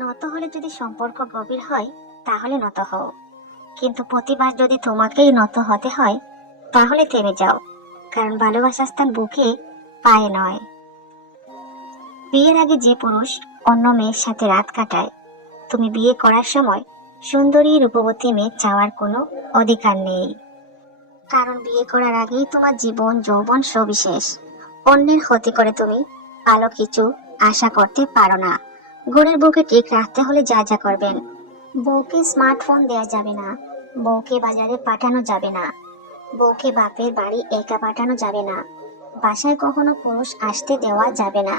নত হলে যদি সম্পর্ক গভীর হয় তাহলে নত হও, কিন্তু প্রতিবার যদি তোমাকেই নত হতে হয় তাহলে থেমে যাও, কারণ ভালোবাসার স্থান বুকে, পায়ে নয়। বিয়ের আগে যে পুরুষ অন্য মেয়ের সাথে রাত কাটায়, তুমি বিয়ে করার সময় সুন্দরী রূপবতী মেয়ে চাওয়ার কোনো অধিকার নেই, কারণ বিয়ে করার আগেই তোমার জীবন যৌবন সবিশেষ। অন্যের ক্ষতি করে তুমি ভালো কিছু আশা করতে পারো না। ঘরের বউকে ঠিক রাখতে হলে যা যা করবেন: বউকে স্মার্টফোন দেয়া যাবে না, বউকে বাজারে পাঠানো যাবে না, বউকে বাপের বাড়ি একা পাঠানো যাবে না, বাসায় কখনো পুরুষ আসতে দেওয়া যাবে না,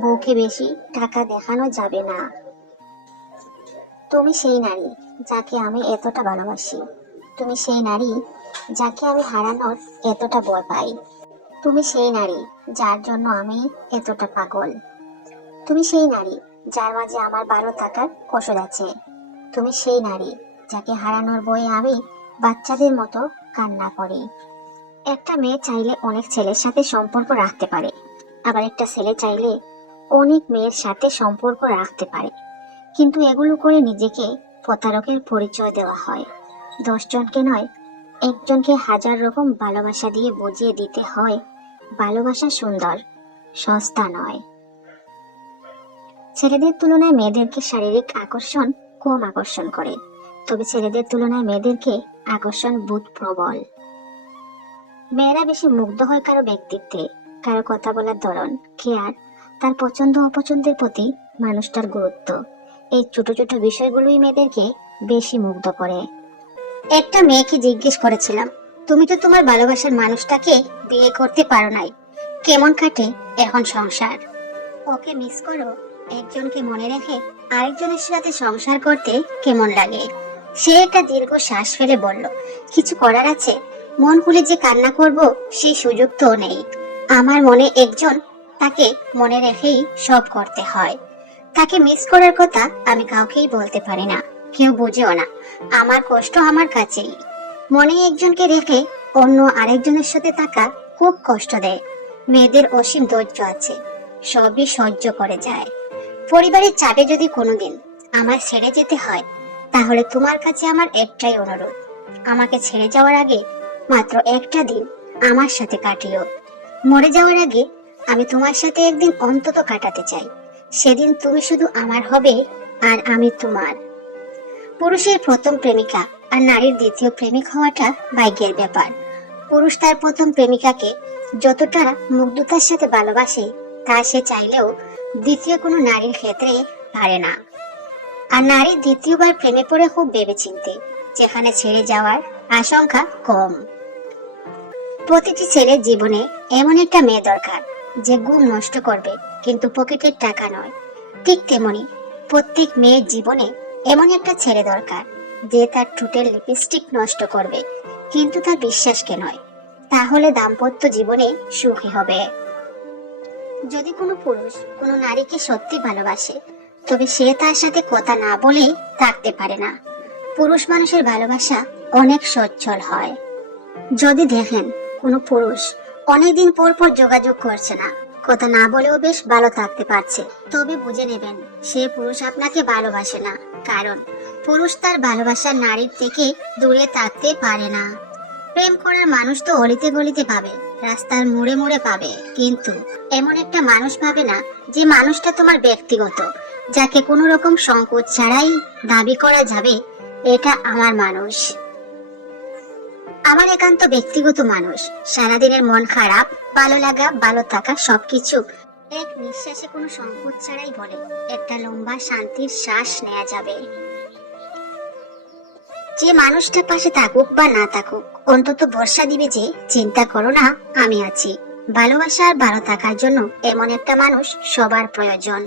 বউকে বেশি টাকা দেখানো যাবে না। তুমি সেই নারী যাকে আমি এতটা ভালোবাসি, তুমি সেই নারী যাকে আমি হারানোর এতটা ভয় পাই, তুমি সেই নারী যার জন্য আমি এতটা পাগল, তুমি সেই নারী যার মাঝে আমার ভালো থাকার কৌশল আছে, তুমি সেই নারী যাকে হারানোর ভয়ে আমি বাচ্চাদের মতো কান্না করি। একটা মেয়ে চাইলে অনেক ছেলের সাথে সম্পর্ক রাখতে পারে, আবার একটা ছেলে চাইলে অনেক মেয়ের সাথে সম্পর্ক রাখতে পারে, কিন্তু এগুলো করে নিজেকে প্রতারকের পরিচয় দেওয়া হয়। 10 জনকে নয়, একজনকে হাজার রকম ভালোবাসা দিয়ে বুঝিয়ে দিতে হয় ভালোবাসা সুন্দর, সস্তা নয়। ছেলেদের তুলনায় মেয়েদেরকে শারীরিক আকর্ষণ কম আকর্ষণ করে, তবে ছেলেদের তুলনায় মেয়েদেরকে আকর্ষণ বোধ প্রবল। মেয়েরা বেশি মুগ্ধ হয় কারো ব্যক্তিত্বে, কারো কথা বলার ধরন, কেয়ার, তার পছন্দ অপছন্দের প্রতি মানুষটার গুরুত্ব। এই ছোট ছোট বিষয়গুলোই মেয়েদেরকে বেশি মুগ্ধ করে। একটা মেয়েকে জিজ্ঞেস করেছিলাম, তুমি তো তোমার ভালোবাসার মানুষটাকে বিয়ে করতে পারো নাই, কেমন কাটে এখন সংসার? ওকে মিস করো? একজনকে মনে রেখে আরেকজনের সাথে সংসার করতে কেমন লাগে? সে একটা দীর্ঘ শ্বাস ফেলে বলল, কিছু করার আছে? মন খুলে যে কান্না করব সেই সুযোগ তো নেই। আমার মনে একজন, তাকে মনে রেখেই সব করতে হয়। তাকে মিস করার কথা আমি কাউকেই বলতে পারি না, কেউ বুঝেও না। আমার কষ্ট আমার কাছেই। মনে একজনকে রেখে অন্য আরেকজনের সাথে থাকা খুব কষ্ট দেয়। মেয়েদের অসীম ধৈর্য আছে, সবই সহ্য করে যায়। পরিবারের চাপে যদি কোনোদিন আমার ছেড়ে যেতে হয়, তাহলে তোমার কাছে আমার একটাই অনুরোধ, আমাকে ছেড়ে যাওয়ার আগে মাত্র একটা দিন আমার সাথে কাটিও। মরে যাওয়ার আগে আমি তোমার সাথে একদিন অন্তত কাটাতে চাই। সেদিন তুমি শুধু আমার হবে আর আমি তোমার। পুরুষের প্রথম প্রেমিকা আর নারীর দ্বিতীয় প্রেমিক হওয়াটা ভাগ্যের ব্যাপার। পুরুষ তার প্রথম প্রেমিকাকে যতটা মুগ্ধতার সাথে ভালোবাসে, তা সে চাইলেও দ্বিতীয় কোনো নারীর ক্ষেত্রে পারে না। আর নারী দ্বিতীয়বার প্রেমে পড়ে খুব ভেবেচিন্তে, যেখানে ছেড়ে যাওয়ার আশঙ্কা কম। প্রতিটি ছেলের জীবনে এমন একটা মেয়ে দরকার যে ঘুম নষ্ট করবে কিন্তু পকেটের টাকা নয়। ঠিক তেমনি প্রত্যেক মেয়ের জীবনে এমন একটা ছেলে দরকার যে তার ঠোঁটের লিপস্টিক নষ্ট করবে কিন্তু তার বিশ্বাসকে নয়। তাহলে দাম্পত্য জীবনে সুখী হবে। যদি কোনো পুরুষ কোনো নারীকে সত্যি ভালোবাসে, তবে সে তার সাথে কথা না বলে থাকতে পারে না। পুরুষ মানুষের ভালোবাসা অনেক সচ্ছল হয়। যদি দেখেন কোনো পুরুষ অনেকদিন পর পর যোগাযোগ করছে না, কথা না বলেও বেশ ভালো থাকতে পারছে, তবে বুঝে নেবেন সে পুরুষ আপনাকে ভালোবাসে না, কারণ পুরুষ তার ভালোবাসার নারীর থেকে দূরে থাকতে পারে না। প্রেম করার মানুষ তো অলিতে গলিতে পাবে, রাস্তার মোড়ে মোড়ে পাবে, কিন্তু এমন একটা মানুষ পাবে না যে মানুষটা তোমার ব্যক্তিগত, যাকে কোনো রকম সংকোচ ছাড়াই দাবি করা যাবে এটা আমার মানুষ, আমার একান্ত ব্যক্তিগত মানুষ। সারাদিনের মন খারাপ, ভালো লাগা, ভালো থাকা সবকিছু এক নিঃশ্বাসে কোনো সংকোচ ছাড়াই বলে একটা লম্বা শান্তির শ্বাস নেওয়া যাবে। যে মানুষটা পাশে থাকুক বা না থাকুক, অন্তত ভরসা দিবে যে চিন্তা করো না, আমি আছি। ভালোবাসা আর ভালো থাকার জন্য এমন একটা মানুষ সবার প্রয়োজন।